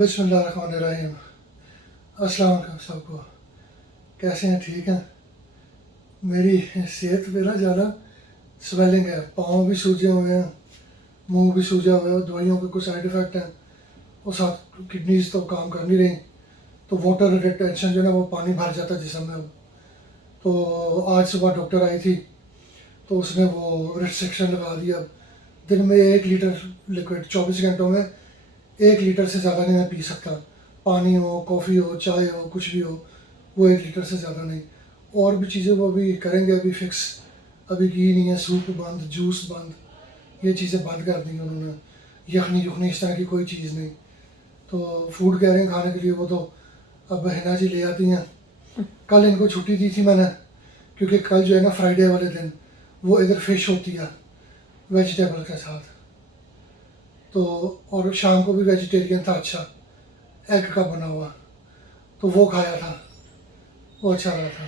बिस्मिल्लाहिर्रहमानिर्रहीम। अस्सलाम वालेकुम सबको। कैसे हैं? ठीक हैं? मेरी सेहत पे ना ज़्यादा स्वेलिंग है, पाँव भी सूजे हुए हैं, मुंह भी सूजा हुआ है और दवाइयों के कुछ साइड इफ़ेक्ट हैं और साथ किडनीज तो काम कर नहीं रही। तो वाटर रिटेंशन जो है ना वो पानी भर जाता है जिस्म में अब। तो आज सुबह डॉक्टर आई थी तो उसने वो रिस्ट्रिक्शन लगा दिया। दिन में 1 लीटर लिक्विड 24 घंटों में 1 लीटर से ज़्यादा नहीं मैं पी सकता। पानी हो, कॉफ़ी हो, चाय हो, कुछ भी हो, वो 1 लीटर से ज़्यादा नहीं। और भी चीज़ें वो अभी करेंगे, अभी फिक्स अभी की नहीं है। सूप बंद, जूस बंद, ये चीज़ें बंद कर दी उन्होंने। यखनी युखनी इस तरह की कोई चीज़ नहीं। तो फूड कह रहे हैं खाने के लिए, वो तो अब हिना जी ले आती हैं। कल इनको छुट्टी दी थी मैंने क्योंकि कल जो है ना फ्राइडे वाले दिन वो इधर फ़िश होती है वेजिटेबल के साथ। तो और शाम को भी वेजिटेरियन था, अच्छा एग का बना हुआ, तो वो खाया था, वो अच्छा लगा था।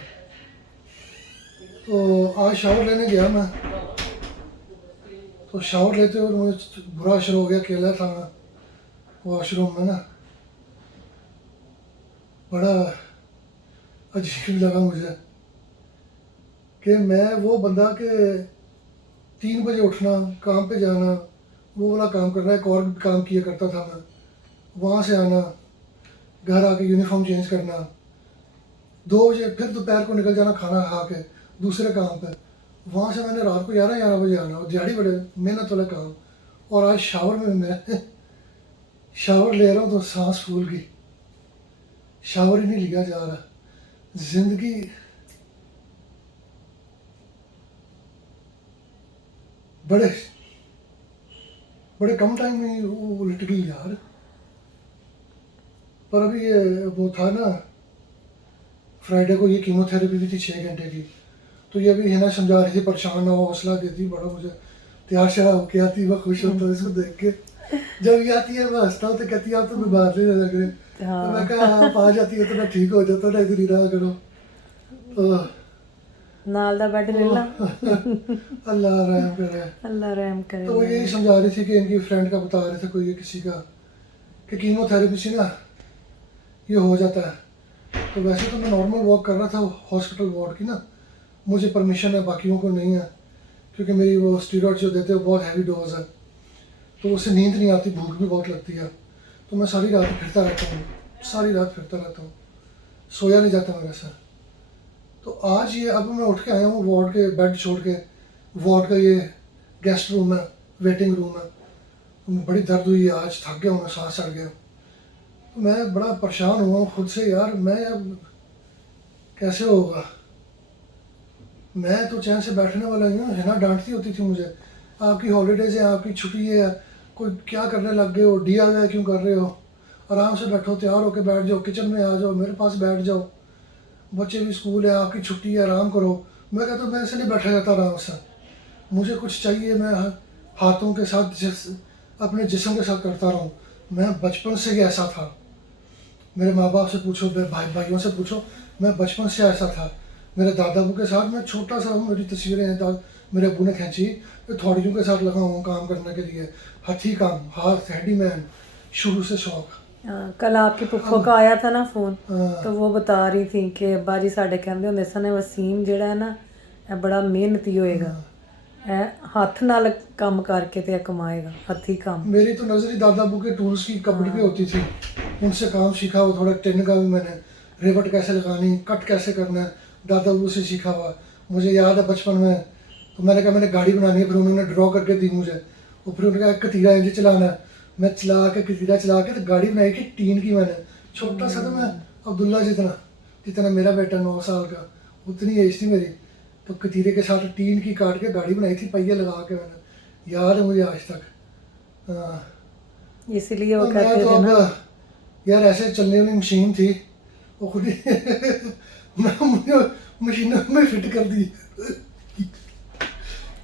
तो आज शावर लेने गया मैं, तो शावर लेते हुए मुझे बुरा शुरू हो गया। अकेला था मैं वॉशरूम में ना, बड़ा अजीब लगा मुझे कि मैं वो बंदा के 3 बजे उठना, काम पे जाना, वो वाला काम करना। एक और भी काम किया करता था मैं, वहाँ से आना, घर आके यूनिफॉर्म चेंज करना, 2 बजे फिर दोपहर को निकल जाना खाना खा के दूसरे काम पे। वहाँ से मैंने रात को 11-11 बजे आना, और दिहाड़ी बड़े मेहनत वाला काम। और आज शावर में मैं शावर ले रहा हूँ तो सांस फूल गई, शावर ही नहीं लिया जा रहा। ज़िंदगी बड़े बड़े कम टाइम में वो उलट गई यार। पर अभी ये वो था ना, फ्राइडे को ये कीमोथेरेपी भी थी 6 घंटे की। तो ये भी है ना समझा रही थी, परेशान ना हो, हौसला देती बड़ा मुझे। तैयार शराब होके आती, मैं खुश होता हूँ इसको देख के। जब ये आती है मैं हंसता हूँ तो कहती है आप तो बीमार नहीं लग रहे। तो मैं कहा आप आ जाती है तो मैं ठीक हो जाता, ना इधर ही रहा करो। तो नाल दा बेड ले ला। अल्लाह रहम करे। अल्लाह रहम करे। तो वो यही समझा रही थी कि इनकी फ्रेंड का बता रहे थे कोई ये किसी का कि कीमोथेरेपी से ना ये हो जाता है। तो वैसे तो मैं नॉर्मल वॉक कर रहा था हॉस्पिटल वार्ड की ना, मुझे परमिशन है, बाकियों को नहीं है, क्योंकि मेरी वो स्टीरॉइड जो देते हैं वो बहुत हैवी डोज है। तो उससे नींद नहीं आती, भूख भी बहुत लगती है। तो मैं सारी रात फिरता रहता हूँ, सारी रात फिरता रहता हूँ, सोया नहीं जाता मेरे से। तो आज ये अब मैं उठ के आया हूँ वार्ड के बेड छोड़ के। वार्ड का ये गेस्ट रूम है, वेटिंग रूम है। बड़ी दर्द हुई है आज, थक गया हूँ मैं, सांस चढ़ गया। तो मैं बड़ा परेशान हुआ हूँ खुद से यार, मैं अब कैसे होगा। मैं तो चैन से बैठने वाला ही हूँ। हिना डांटती होती थी मुझे, आपकी हॉलीडेज़ है, आपकी छुट्टी है, कोई क्या करने लग गए हो, DIY क्यों कर रहे हो, आराम से बैठो, तैयार होकर बैठ जाओ, किचन में आ जाओ, मेरे पास बैठ जाओ, बच्चे भी स्कूल है, आपकी छुट्टी है, आराम करो। मैं कहता हूँ मेरे से नहीं बैठा जाता आराम से, मुझे कुछ चाहिए। मैं हाथों के साथ अपने जिस्म के साथ करता रहूँ। मैं बचपन से ही ऐसा था। मेरे माँ बाप से पूछो, मेरे भाइयों से पूछो, मैं बचपन से ऐसा था। मेरे दादा अबू के साथ मैं छोटा सा हूँ, मेरी तस्वीरें हैं, मेरे अबू ने खींची। मैं थोड़ियों के साथ लगा हूँ काम करने के लिए, हथी काम, हाथ हैंडी मैन, शुरू से शौक। कल आपकी पुप्पो का आया था ना फोन, हाँ, तो वो बता रही थी कि अब्बा जी साडे कहंदे हुंदे सन वसीम ਜਿਹੜਾ है ना ਇਹ बड़ा मेहनती होएगा, हथ नाल काम करके ते कमाएगा, हथी काम। मेरी तो नज़र ही दादा अबू के टूल्स की कपड़ी पे होती थी, उनसे काम सीखा हुआ। थोड़ा टिन का भी मैंने, रिवट कैसे लगानी, कट कैसे करना है, दादा अबू से सीखा हुआ। मुझे याद है बचपन में, तो मैंने कहा मैंने गाड़ी बनानी है, फिर उन्होंने ड्रॉ करके दी मुझे। और फिर उन्होंने कहा कतीरा इंज चलाना है, मैं चला के कतीरा चला के तो गाड़ी बनाई कि टीन की। मैंने छोटा सा था मैं, अब्दुल्ला जितना जितना मेरा बेटा 9 साल का, उतनी एज थी मेरी। तो कतीरे के साथ टीन की काट के गाड़ी बनाई थी, पहिए लगा के। मैंने याद है मुझे आज तक। हाँ, इसलिए वो तो मैं कहते तो थे ना, अब यार ऐसे चलने वाली मशीन थी, वो खुद ही मुझे मशीनों में फिट कर दी।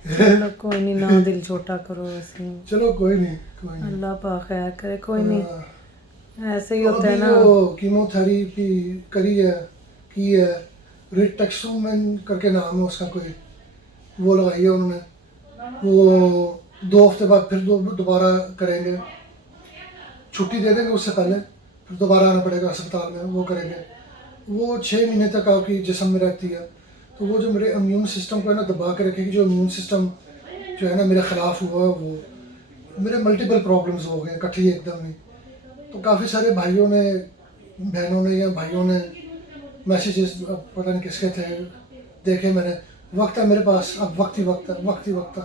चलो कोई नहीं, ना दिल छोटा करो वसीम, चलो कोई नहीं, कोई नहीं। अल्लाह पाक खैर करे, कोई नहीं, ऐसे ही तो होता है अभी ना। जो कीमोथेरेपी करी है, की है, रिटक्सोमैन करके नाम है उसका कोई, वो लगाई है उन्होंने। वो 2 हफ्ते बाद फिर दोबारा करेंगे, छुट्टी दे देंगे उससे पहले। फिर दोबारा आना पड़ेगा अस्पताल में, वो करेंगे। वो 6 महीने तक आपकी जिस्म में रहती है। तो वो जो मेरे इम्यून सिस्टम को है ना दबा के रखेगी, जो इम्यून सिस्टम जो है ना मेरे ख़िलाफ़ हुआ, वो मेरे मल्टीपल प्रॉब्लम्स हो गए इकट्ठी एकदम ही। तो काफ़ी सारे भाइयों ने, बहनों ने या भाइयों ने मैसेजेस पता नहीं किसके थे, देखे मैंने। वक्त है मेरे पास, अब वक्त ही वक्त है, वक्त ही वक्त है।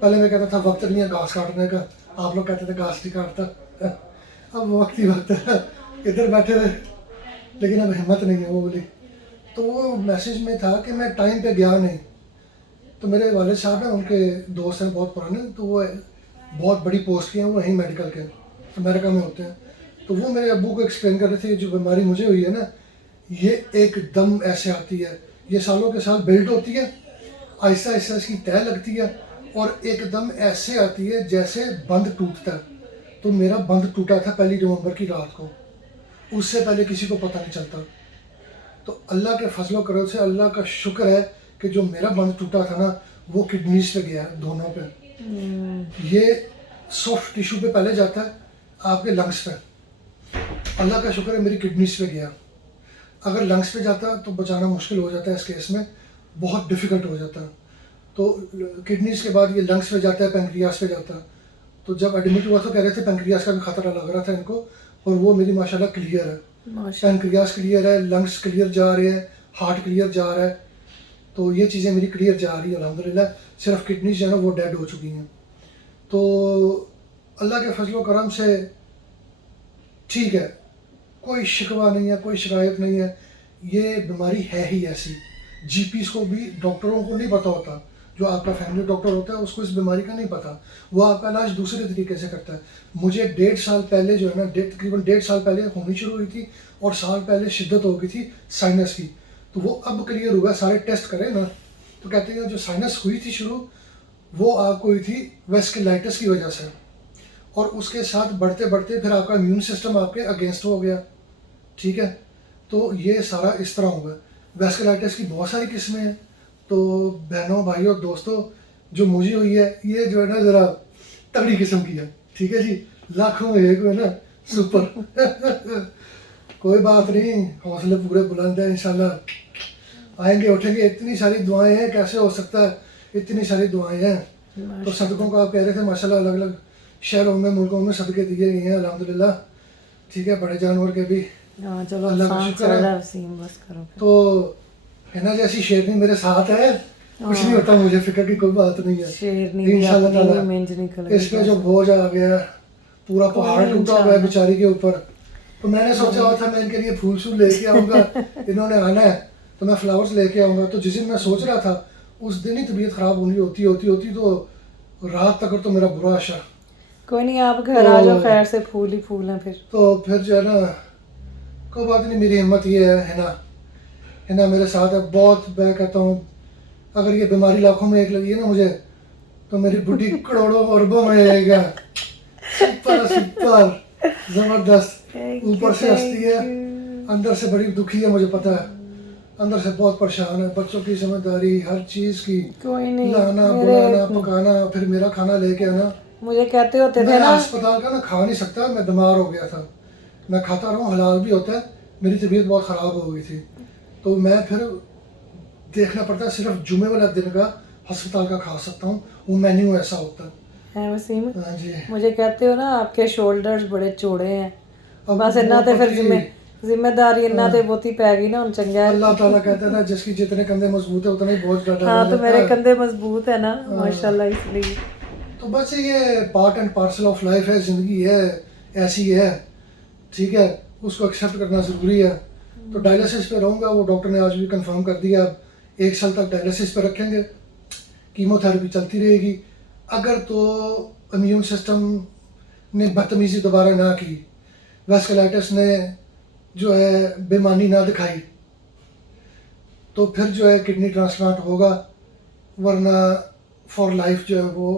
पहले मैं कहता था वक्त नहीं है घास काटने का, आप लोग कहते थे घास नहीं काटता। अब वक्त ही वक्त है, इधर बैठे हुए, लेकिन अब हिम्मत नहीं है वो बोली। तो वो मैसेज में था कि मैं टाइम पे गया नहीं। तो मेरे वालिद साहब हैं, उनके दोस्त हैं बहुत पुराने, तो वो बहुत बड़ी पोस्ट के हैं, वो यहीं मेडिकल के अमेरिका में होते हैं। तो वो मेरे अब्बू को एक्सप्लेन कर रहे थे, जो बीमारी मुझे हुई है ना, ये एकदम ऐसे आती है, ये सालों के साल बिल्ड होती है, आहिस्ता आहिस्ता इसकी तय लगती है और एकदम ऐसे आती है जैसे बंद टूटता है। तो मेरा बंद टूटा था 1 नवंबर की रात को, उससे पहले किसी को पता नहीं चलता। तो अल्लाह के फजलो करम से अल्लाह का शुक्र है कि जो मेरा बंद टूटा था ना, वो किडनीज पे गया, दोनों पे। ये सॉफ्ट टिश्यू पे पहले जाता है, आपके लंग्स पे। अल्लाह का शुक्र है मेरी किडनीज पे गया। अगर लंग्स पे जाता तो बचाना मुश्किल हो जाता है, इस केस में बहुत डिफ़िकल्ट हो जाता है। तो किडनीज के बाद ये लंग्स पे जाता है, पेंक्रियास पे जाता है। तो जब एडमिट हुआ तो कह रहे थे पेंक्रियास का भी खतरा लग रहा था इनको, और वो मेरी माशाल्लाह क्लियर है। पेंक्रियास क्लियर है, लंग्स क्लियर जा रहे हैं, हार्ट क्लियर जा रहा है। तो ये चीज़ें मेरी क्लियर जा रही है अल्हम्दुलिल्लाह। सिर्फ किडनीज जो है ना वो डेड हो चुकी हैं। तो अल्लाह के फजलो करम से ठीक है, कोई शिकवा नहीं है, कोई शिकायत नहीं है। ये बीमारी है ही ऐसी। जीपीस को भी, डॉक्टरों को नहीं पता होता, जो आपका फैमिली डॉक्टर होता है उसको इस बीमारी का नहीं पता, वो आपका इलाज दूसरे तरीके से करता है। मुझे 1.5 साल पहले जो है ना, तकरीबन 1.5 साल पहले होनी शुरू हुई थी, और साल पहले शिद्दत हो गई थी साइनस की। तो वो अब क्लियर हुआ, सारे टेस्ट करें ना तो कहते हैं जो साइनस हुई थी शुरू, वो आपको हुई थी वेस्कुलाइटिस की वजह से, और उसके साथ बढ़ते बढ़ते फिर आपका इम्यून सिस्टम आपके अगेंस्ट हो गया। ठीक है, तो ये सारा इस तरह होगा। वेस्कुलाइटिस की बहुत सारी किस्में हैं। तो बहनों, भाइयों, दोस्तों, जो मुझे हुई है ये जो है ना ज़रा तगड़ी किस्म की है। ठीक है जी, लाखों में एक है ना, सुपर। कोई बात नहीं, हौसले पूरे बुलंद हैं इंशाल्लाह, आएंगे उठेंगे। इतनी सारी दुआएं हैं, कैसे हो सकता है, इतनी सारी दुआएं हैं। तो सदकों का आप कह रहे थे माशाल्लाह, अलग अलग शहरों में, मुल्कों में सदके दिए गए हैं अल्हम्दुलिल्लाह। ठीक है, बड़े जानवर के भी चलो अल्लाह का शुक्र है। बस करो। तो हिना जैसी शेरनी मेरे साथ है, कुछ नहीं होता, मुझे फिक्र की कोई बात नहीं है। शेरनी इंशाल्लाह ताला निकल इस पे जो बोझ आ गया, पूरा पहाड़ टूटा हुआ है बेचारी के ऊपर। तो मैंने सोचा हुआ था मैं इनके लिए फूल शूल लेके आऊँगा, इन्होंने आना है तो मैं फ्लावर्स लेके आऊँगा। तो जिस दिन मैं सोच रहा था उस दिन ही तबीयत ख़राब होनी होती तो रात तक तो मेरा बुरा आशा। कोई नहीं, आप घर आ जाओ, खैर से फूल ही फूल हैं फिर। तो फिर जो है ना, कोई बात नहीं, मेरी हिम्मत ये है, हिना मेरे साथ है बहुत। मैं कहता हूँ अगर ये बीमारी लाखों में एक लगी है ना मुझे, तो मेरी बुढ़ी करोड़ों अरबों में आएगा। सुपर सुपर जबरदस्त, ऊपर से हंसती है, अंदर से बड़ी दुखी है, मुझे पता है, अंदर से बहुत परेशान है। बच्चों की जिम्मेदारी, हर चीज की, कोई नहीं, लाना बुलाना पकाना, फिर मेरा खाना लेके आना। मुझे कहते होते थे मैं ना, अस्पताल का ना खा नहीं सकता, मैं बीमार हो गया था। मैं खाता रहा हूँ, हलाल भी होता है, मेरी तबीयत बहुत ख़राब हो गई थी। तो मैं फिर देखना पड़ता है, सिर्फ जुमे वाला दिन का अस्पताल का खा सकता हूँ, वो मेन्यू ऐसा होता है वसीम, है। हाँ जी, मुझे कहते हो ना आपके शोल्डर्स बड़े चौड़े हैं, अब बस इन्ना ते फिर जिम्मेदारी इन्ना ते बहुती पै गई ना, हुन चंगा है। अल्लाह ताला कहता है ना, जिसकी जितने कंधे मजबूत है उतना ही बोझ डाला हाँ, तो जाता मेरे है। कंधे मजबूत है ना माशाल्लाह, इसलिए। तो बस ये part and parcel of life है, ज़िंदगी है, ऐसी है। ठीक है, उसको एक्सेप्ट करना ज़रूरी है। तो डायलिसिस पे रहूँगा, वो डॉक्टर ने आज भी कंफर्म कर दिया, 1 साल तक डायलिसिस पे रखेंगे, कीमोथेरेपी चलती रहेगी। अगर तो इम्यून सिस्टम ने बदतमीज़ी दोबारा ना की, वेस्कुलाइटिस ने जो है बेईमानी ना दिखाई, तो फिर जो है किडनी ट्रांसप्लांट होगा, वरना फॉर लाइफ जो है वो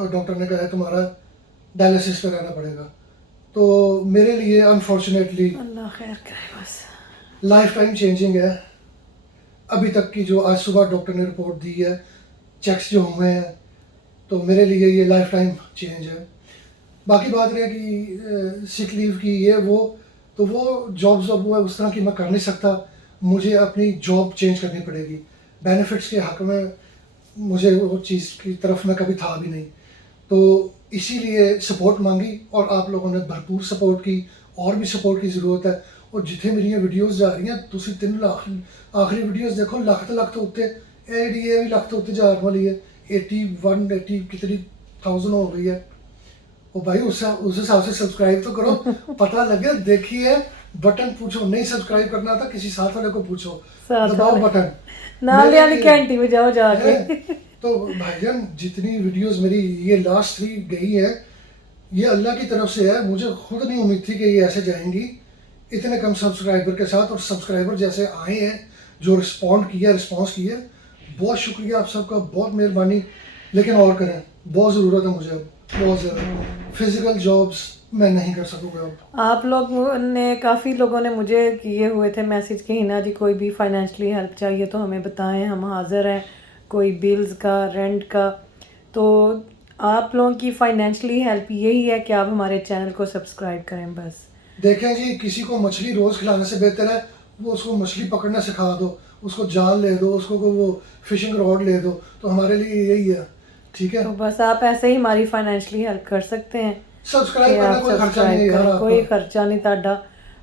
डॉक्टर ने कहा है तुम्हारा डायलिसिस पे रहना पड़ेगा। तो मेरे लिए अनफॉर्चुनेटली अल्लाह खैर करे बस। लाइफ टाइम चेंजिंग है। अभी तक की जो आज सुबह डॉक्टर ने रिपोर्ट दी है, चेक्स जो हुए हैं, तो मेरे लिए ये लाइफ टाइम चेंज है। बाकी बात रहे कि सिक लीव की ये वो, तो वो जॉब्स अब वो है उस तरह की मैं कर नहीं सकता, मुझे अपनी जॉब चेंज करनी पड़ेगी। बेनिफिट्स के हक में मुझे वो चीज़ की तरफ मैं कभी था भी नहीं, तो इसीलिए सपोर्ट मांगी और आप लोगों ने भरपूर सपोर्ट की, और भी सपोर्ट की ज़रूरत है। और जिथे मेरी वीडियोज़ जा रही हैं तुसी 3 लाख आखिरी वीडियोज़ देखो, लख तो उत्ते ये भी लख तो उत्ते जाने वाली है, 80 कितनी थाउजेंड हो गई है। ओ भाई उस हिसाब से सब्सक्राइब तो करो, पता लगे, देखिए बटन पूछो, नहीं सब्सक्राइब करना था किसी साथ वाले को पूछो, साथ दबाओ वाले। बटन नाल मेरे वाली लिए घंटी में जाओ जाके। है। तो भाईजान जितनी वीडियोस मेरी ये लास्ट 3 गई है, ये अल्लाह की तरफ से है, मुझे खुद नहीं उम्मीद थी कि ये ऐसे जाएंगी इतने कम सब्सक्राइबर के साथ। और सब्सक्राइबर जैसे आए हैं, जो रिस्पॉन्स किया, बहुत शुक्रिया आप सबका, बहुत मेहरबानी। लेकिन और करें, बहुत ज़रूरत है मुझे अब, बहुत ज़्यादा। फिजिकल जॉब्स मैं नहीं कर सकूँगा अब। आप लोग ने, काफ़ी लोगों ने मुझे किए हुए थे मैसेज कि हिना जी कोई भी फाइनेंशियली हेल्प चाहिए तो हमें बताएं, हम हाज़िर हैं, कोई बिल्स का, रेंट का। तो आप लोगों की फाइनेंशियली हेल्प यही है कि आप हमारे चैनल को सब्सक्राइब करें बस। देखें जी, किसी को मछली रोज़ खिलाने से बेहतर है वो उसको मछली पकड़ना सिखा दो, उसको जाल ले दो, उसको वो फिशिंग रॉड ले दो, तो हमारे लिए यही है, ठीक है। तो बस आप ऐसे ही हमारी फाइनेंशियली हेल्प कर सकते हैं कि सब्सक्राइब करना आप कोई खर्चा नहीं है सब्सक्राइब यार करें, कोई आपका। खर्चा नहीं ताड़ा।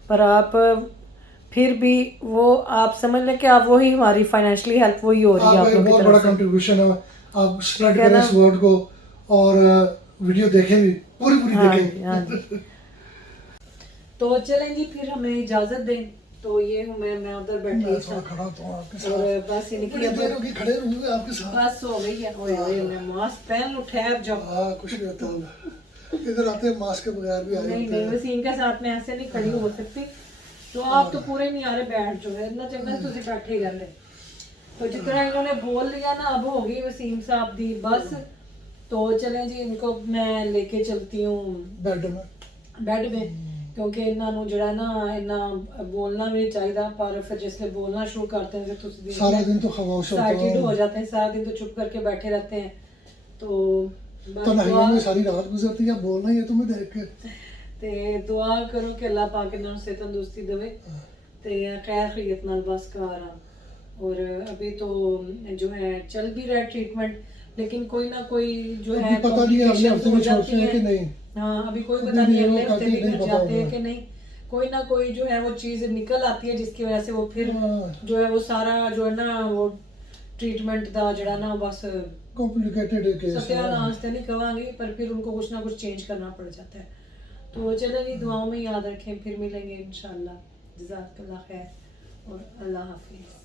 पर आप फिर भी वो आप समझ लें कि आप वही हमारी फाइनेंशियली हेल्प वही हो रही है आपका आप एक लोगों की बहुत तरफ बड़ा से। कंट्रीब्यूशन है, आप स्प्रेड ठीक है करें ना? इस वर्ड को, और वीडियो देखें भी, पूरी पूरी हाँ जी, देखें। हाँ जी। तो चलें जी, फिर हमें इजाज़त दें। तो ये हूँ मैं उधर बैठी मैं हुई थोड़ा था खड़ा तो हूँ आपके और साथ, बस इनकी बड़ी अब देर होगी खड़े रहूंगे आपके साथ। बस हो गई है। ओए ओए, मैं मास्क पहन लूं, ठहर जाओ। हाँ, कुछ नहीं होता होगा, इधर आते हैं मास्क के बगैर भी आए नहीं होते नहीं, हैं। वसीम के साथ मैं ऐसे नहीं खड़ी हो सकती। तो आप तो पूरे नहीं आ रहे, बैठ जाओ, इतना चंगा तुझे बैठे ही रहने। तो जितना इन्होंने बोल लिया ना, अब हो गई वसीम साहब दी बस। तो चलें जी, इनको मैं लेके चलती हूँ बेड में ਬੈੱਡ में, क्योंकि ਇਹਨਾਂ ਨੂੰ ਜਿਹੜਾ ਨਾ ਇੰਨਾ बोलना भी चाहिए, पर फिर जिसले बोलना शुरू करते हैं फिर तो सारा दिन तो खामोश होता एक्साइटेड हूँ, हो जाते हैं, सारा दिन तो चुप करके बैठे रहते हैं। तो बस तन्हाइयों में सारी रात गुजरती है, बोलना ही है तुम्हें देख के। ਤੇ ਦੁਆ ਕਰੋ ਕਿ ਅੱਲਾਹ ਪਾਕ ਇਹਨਾਂ ਨੂੰ ਸਿਹਤ ਤੰਦਰੁਸਤੀ ਦੇਵੇ ਤੇ खैर खैरियत नाल बस घर आ। और अभी तो जो है चल भी रहा है ट्रीटमेंट, लेकिन कोई ना कोई जो है अभी पता नहीं है अगले हफ्ते में complications हो छोड़ते जाती हैं कि हैं। नहीं, हाँ, अभी कोई अभी पता नहीं भी अगले वो हफ्ते कहती भी नहीं घर पता जाते हैं होगा। कि नहीं। कोई ना कोई जो है वो चीज़ निकल आती है जिसकी वजह से वो फिर हाँ। जो है वो सारा जो है ना वो ट्रीटमेंट का जड़ा ना बस कॉम्प्लिकेटेड केस है। सत्यानाश तो नहीं कहांगे, पर फिर उनको कुछ ना कुछ चेंज करना पड़ जाता है। तो चलो जी, दुआओं में याद रखें, फिर मिलेंगे इंशाल्लाह। जज़ाकल्लाह खैर और अल्लाह हाफिज़।